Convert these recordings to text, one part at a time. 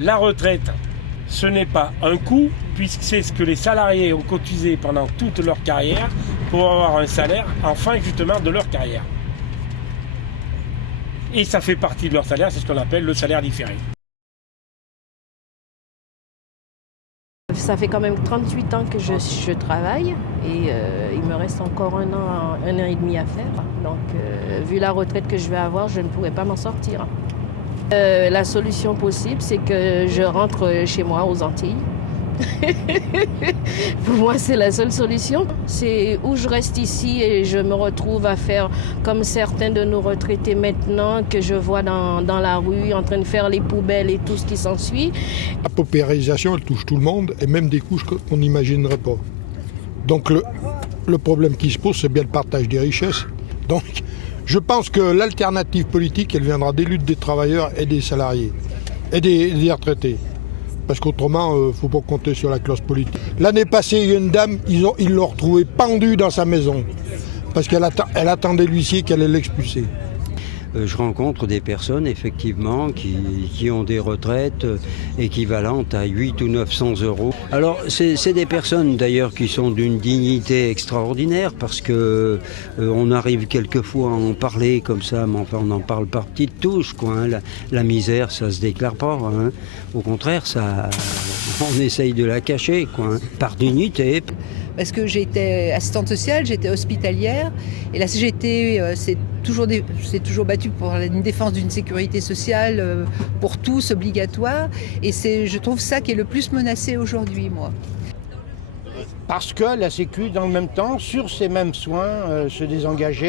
La retraite, ce n'est pas un coût, puisque c'est ce que les salariés ont cotisé pendant toute leur carrière pour avoir un salaire en fin justement de leur carrière. Et ça fait partie de leur salaire, c'est ce qu'on appelle le salaire différé. Ça fait quand même 38 ans que je travaille et il me reste encore un an et demi à faire. Donc, vu la retraite que je vais avoir, je ne pourrai pas m'en sortir. La solution possible, c'est que je rentre chez moi aux Antilles. Pour moi, c'est la seule solution. C'est où je reste ici et je me retrouve à faire comme certains de nos retraités maintenant que je vois dans la rue en train de faire les poubelles et tout ce qui s'ensuit. La paupérisation, elle touche tout le monde et même des couches qu'on n'imaginerait pas. Donc le problème qui se pose, c'est bien le partage des richesses. Donc je pense que l'alternative politique, elle viendra des luttes des travailleurs et des salariés et des retraités. Parce qu'autrement, il ne faut pas compter sur la classe politique. L'année passée, il y a une dame, ils l'ont retrouvée pendue dans sa maison. Parce qu'elle attendait l'huissier qu'elle allait l'expulser. Je rencontre des personnes, effectivement, qui ont des retraites équivalentes à 8 ou 900 euros. Alors, c'est des personnes, d'ailleurs, qui sont d'une dignité extraordinaire, parce que on arrive quelquefois à en parler comme ça, mais enfin, on en parle par petites touches, quoi. Hein. La misère, ça se déclare pas. Hein. Au contraire, on essaye de la cacher, quoi, hein, par dignité. Parce que j'étais assistante sociale, j'étais hospitalière, et la CGT s'est toujours battue pour une défense d'une sécurité sociale pour tous, obligatoire, et je trouve ça qui est le plus menacé aujourd'hui, moi. Parce que la Sécu, dans le même temps, sur ces mêmes soins, se désengage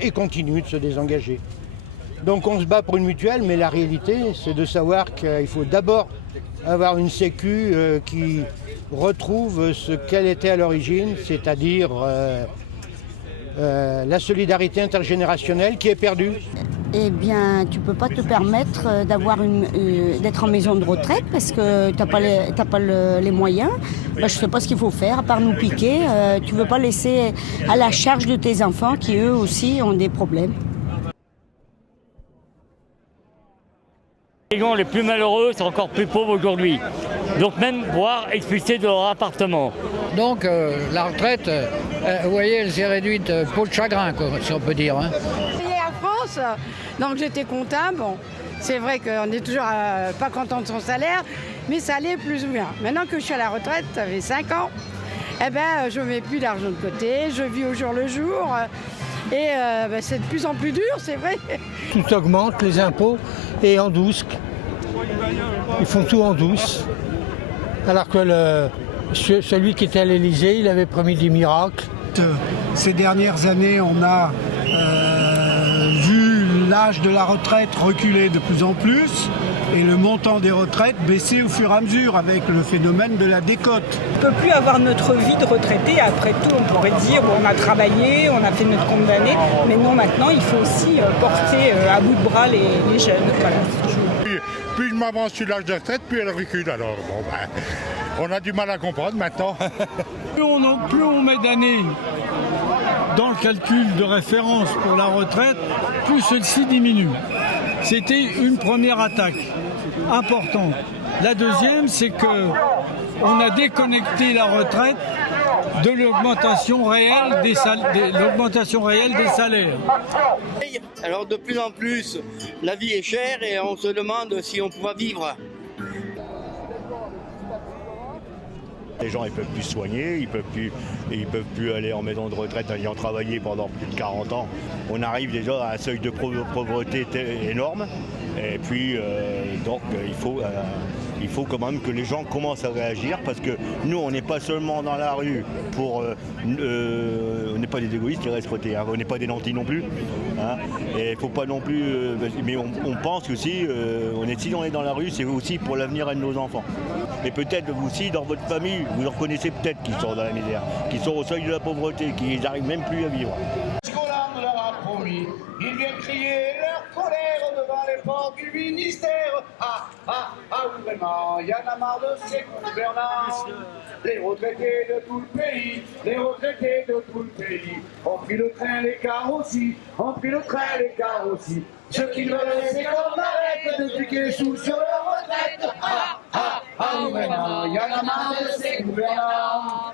et continue de se désengager. Donc on se bat pour une mutuelle, mais la réalité, c'est de savoir qu'il faut d'abord avoir une Sécu qui retrouve ce qu'elle était à l'origine, c'est-à-dire la solidarité intergénérationnelle qui est perdue. Eh bien, tu ne peux pas te permettre d'être en maison de retraite parce que tu n'as pas les moyens. Ben, je ne sais pas ce qu'il faut faire, à part nous piquer. Tu ne veux pas laisser à la charge de tes enfants qui, eux aussi, ont des problèmes. Les gens les plus malheureux sont encore plus pauvres aujourd'hui. Donc même voire expulsés de leur appartement. Donc la retraite, vous voyez, elle s'est réduite peau de chagrin, quoi, si on peut dire. Hein. En France, donc j'étais comptable. Bon, c'est vrai qu'on n'est toujours pas content de son salaire, mais ça allait plus ou moins. Maintenant que je suis à la retraite, ça fait 5 ans, eh ben, je ne mets plus d'argent de côté, je vis au jour le jour. Et c'est de plus en plus dur, c'est vrai. Tout augmente, les impôts, et en douce. Ils font tout en douce. Alors que celui qui était à l'Élysée, il avait promis des miracles. Ces dernières années, on a vu l'âge de la retraite reculer de plus en plus et le montant des retraites baisser au fur et à mesure avec le phénomène de la décote. On ne peut plus avoir notre vie de retraité. Après tout, on pourrait dire on a travaillé, on a fait notre compte d'année, mais non, maintenant, il faut aussi porter à bout de bras les jeunes. Voilà. Plus je m'avance sur l'âge de retraite, plus elle recule. Alors, bon, on a du mal à comprendre maintenant. Plus on met d'années dans le calcul de référence pour la retraite, plus celle-ci diminue. C'était une première attaque importante. La deuxième, c'est qu'on a déconnecté la retraite de l'augmentation réelle des salaires. Alors de plus en plus, la vie est chère et on se demande si on pourra vivre. Les gens ils peuvent plus se soigner, ils peuvent plus aller en maison de retraite ayant travaillé pendant plus de 40 ans. On arrive déjà à un seuil de pauvreté énorme. Et puis donc il faut quand même que les gens commencent à réagir parce que nous on n'est pas seulement dans la rue pour on n'est pas des égoïstes les retraités, hein, on n'est pas des nantis non plus. Hein, et il faut pas non plus mais on pense aussi si on est dans la rue c'est aussi pour l'avenir de nos enfants. Et peut-être vous aussi dans votre famille, vous en reconnaissez peut-être qui sont dans la misère, qui sont au seuil de la pauvreté, qui n'arrivent même plus à vivre. Ils viennent crier leur colère devant les portes du ministère. Oui, vraiment, il y en a marre de ces gouvernants. Les retraités de tout le pays, ont pris le train, les cars aussi, Ceux qui veulent, c'est qu'on arrête de piquer sous sur leur retraite. Ah, ah, ah, vraiment, il y en a marre de ces gouvernants.